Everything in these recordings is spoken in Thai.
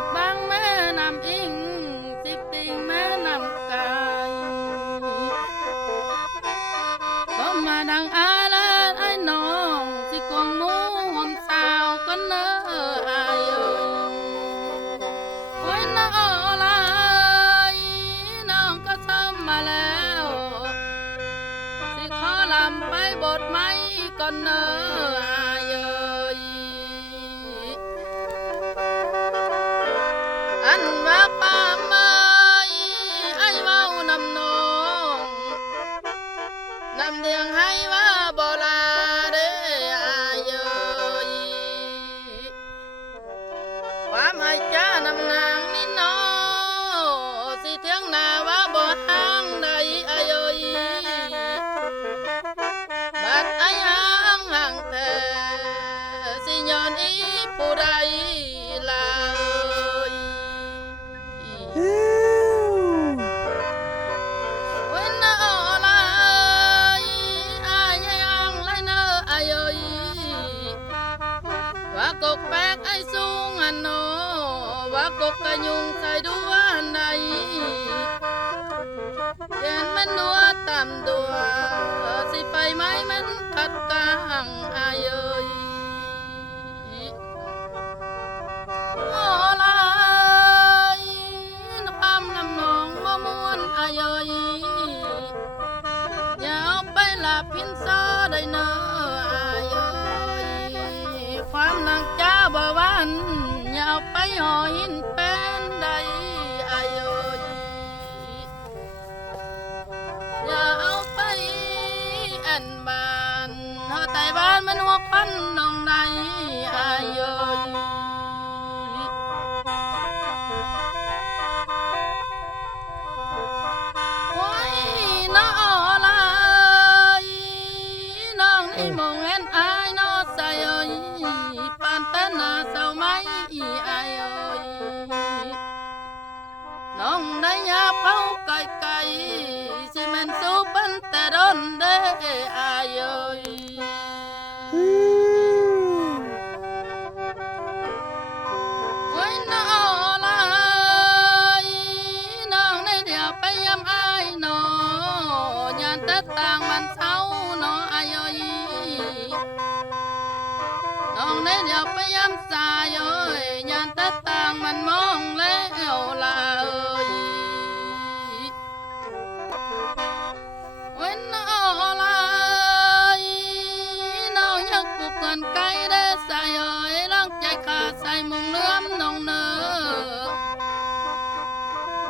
บบางแม่นำอิงสิบติงแม่นำกายก็มาดังอาและไอ้น้องสิกวงมูหอมสาวก็เนออายโอ้ยน้าอะไรน้องก็ซ้ำมาแล้วสิขอลำไปบทไม้ก่อนเนออายอันว่าป่าไม้ไอ้เว้านำน้องนำเดียงให้ว่าบ่ลาเด้อายความให้จ้านำนางนี่น้อสิเทียงหน้าว่าบ่ห่างใดอายบัดไอ้ห่างห่างแต่สิย้อนอีผู้ใดลาโอ้ยน้าอะไรอายยังไรเนออายว่ากกแปกไอ้สูงอันโนว่ากกกะยุงใส่ดวงในเห็นมันนัวตามดัวสิไฟไหม้มันขัดกลางอายโอ้ลายน้ำปั๊มน้ำนองบ่ม่วนอายอย่าเอาไปลาพินซอได้เนออายความลังจ้าบ่หวานอย่าเอาไปห่อหินเป็นได้อายอย่าเอาไปอันบานเฮาไต้บ้านมันหัวควันน้องในอายโอ้ยน้ออะไรน้องนี่มองเห็นอายน้อใส่ปานแต่หน้าเศร้าไหมอายน้องได้ยาเผาไก่ไก่สิแม่นสู้ปันแต่โดนเด้อายโอ้ยน้ออะไรน้องได้เดียวไปยำอายน้อยานแต่ต่างมันเศร้าน้ออายน้องได้เดียวไปยำสายยานแต่ต่างมันมองแล้วลาโอ้ยน้ออะไรน้องอยากปลุกเกินไกลได้ใส่ลังใจขาดใส่มุงเลื่อมน้องเนอ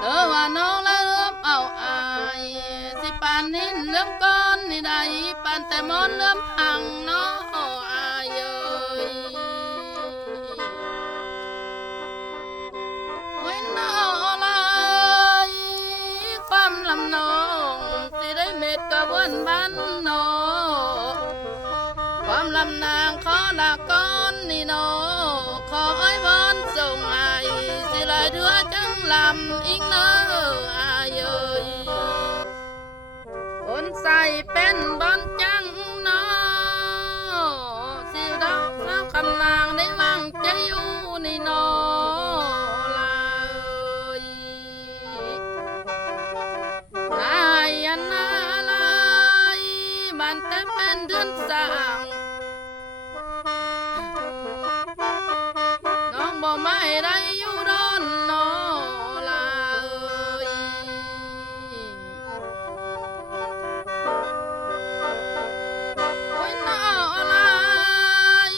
เด้อว่าน้องละเลื่อมเอาอายสิปานนินเลื่อมก้อนนี่ได้ปานแต่มอนเลื่อมหังน้ออายโอ้ยน้ออะไรความลำน้องสิได้เม็ดกระวนบ้านน้อความลำนางขอลาก้อนนี่น้อขออ้อยบอนส่งอายสิลายเถือจังลำอีกเนออายคนใส่เป็นบอนจังน้อสิดอกสาวคำนางได้วางใจอยู่นี่น้อลายนายอันนาลายบ้านแต่เป็นเดือนสร้างน้องบ่ไม่ได้อยู่ดอนน้อลายโอ้ยน้อลาย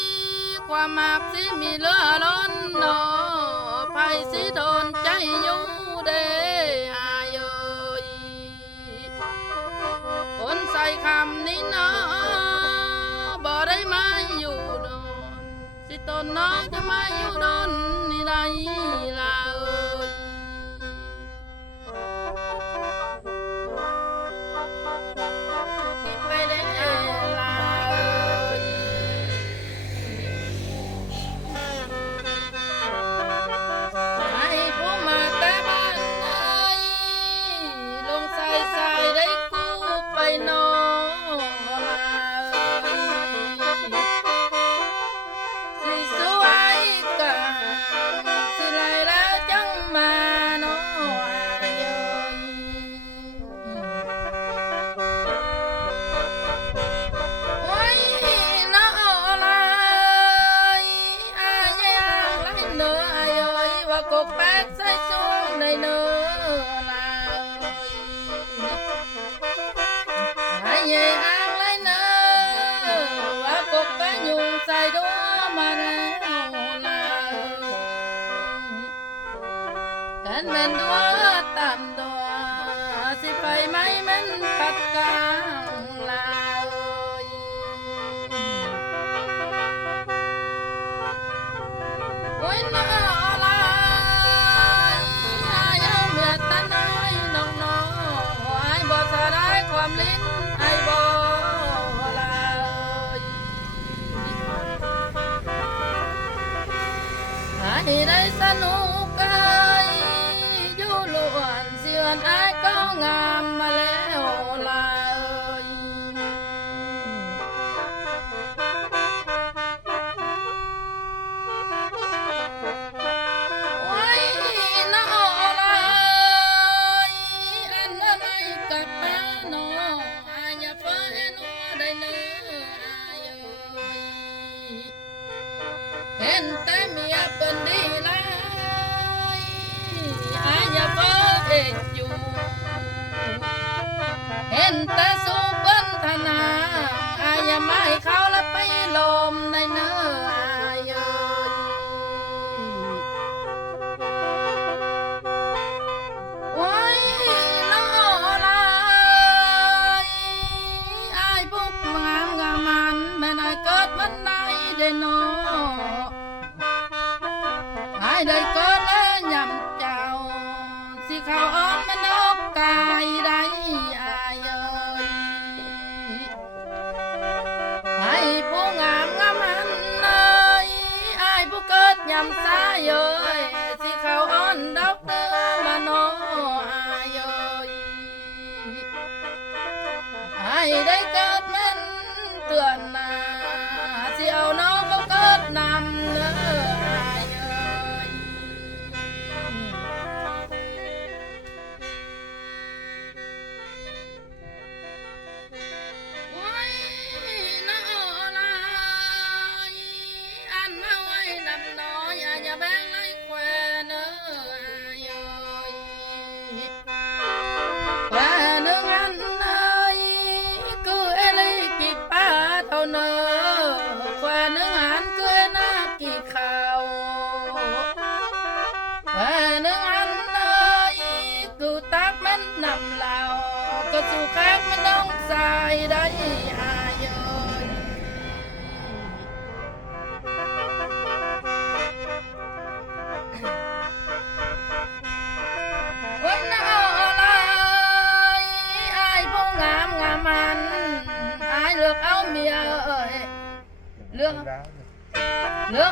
ความมากสิมีเหลือล้นน้อไผสิโดนใจอยู่เด้อายคนใส่คำนี้น้อบ่ได้มาอยู่ดอนสิตนน้องจะมาอยู่ดอนนี่ได้ลาไปได้ลาให้ผู้มาแต่บ้านไหนลงใส่ได้กู้ไปนอลาสิสวยกันสิไลลา กแปกใส่สูงในเนื้อลายให้เย่อ้างไรเนื้อว่ากกแปกยุงใส่ดัวมาแล้วลายแค่แม่นดัวตามดัวสิไปไหมแม่นปัดกลางลายโอ้ยน้อลายอายเอาเมียตาน้อยน้องน้อยอายบ่สะได้ความลิ้นไอ้บ่ลายหาให้ได้สนุกเอ้ยอยู่ล้วนเสียนอายก็งามมาแล้วลาย โอ้ยน้อลายอันนั้นไอ้กับตาน้ออายอย่าเฟ้อให้นัวได้เนื้ออายเอ้ยเห็นแต่เมียเปิ้นดีหลายอายอย่าเฟ้อเอ็ดอยู่เห็นแต่สู้เปิ้นธนาอายอย่ามาให้เขาแล้วไปลมในเนื้ออายเอ้ย โอ้ยน้อลายอายพวกงามงามมันแม่นายเกิดวันไหนได้น้ออายได้เกิดแล้วยำเจ้าสิเขาอ่อนมันนกกายได้อายเอ้ยให้ผู้งามงามมันเอ้ยอายผู้เกิดยำสายเอ้ยสิเขาอ่อนดอกเดือมาน้ออายเอ้ยให้ได้เกิดแม่นเตือนหน้าสิเอาน้องเขาเกิดนำเด้ออายเอ้ย โอ้ยน้อลายอันเอาไว้นำน้อยอย่าแบ่งไรแควนเอ้ยแควนหนึ่งอันเอ้ยคือเอลิกิป้าเท่าเนอแควนหนึ่งอันคือเอนากิขาวแควนหนึ่งอันเอ้ยคือตักมันนำเหล่าก็สู่แขกมันน้องใส่ได้อายเอ้ย โอ้ยน้อลายอายผู้งามงามมันอายเลือกเอาเมียเอ้ยเลือก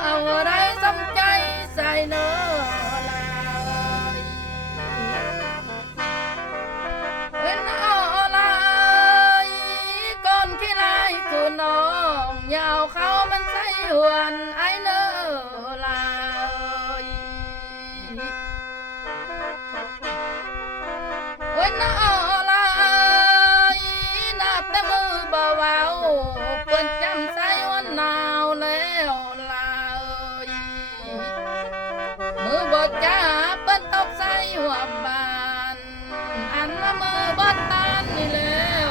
เอาอะไรสมใจใส่เนื้อลายโอ้ยน้อลายก้อนขี้ลายคือน้องยาวเขามันใส่หวนไอ้เนื้อลาย โอ้ยน้อลายนับแต่มือบ่เบาเปิ้นจำใส่วันหนาวแล้วลายมือบ่จ้าเปิ้นตกใส่หัวบานอันละมือบ่ตานนี่แล้ว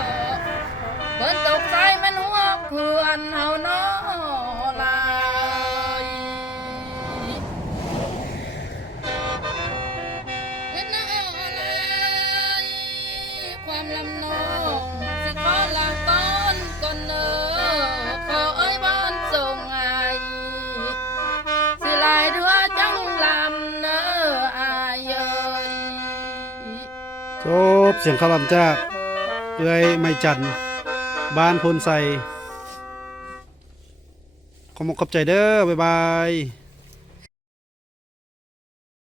เปิ้นตกใส่มันหัวเพื่อนเฮาน้อลาย เอ็ดน้อลายความลำนองสิขอลาก่อนก่อนเนอขอเอ้ยบ้านส่งไอสิลายเรือจังลำเนออายเอ้ย จบเสียงคำรำจากเอื้อยไม่จันทร์บ้านพลไซขอมกขอบใจเด้อบ๊ายบาย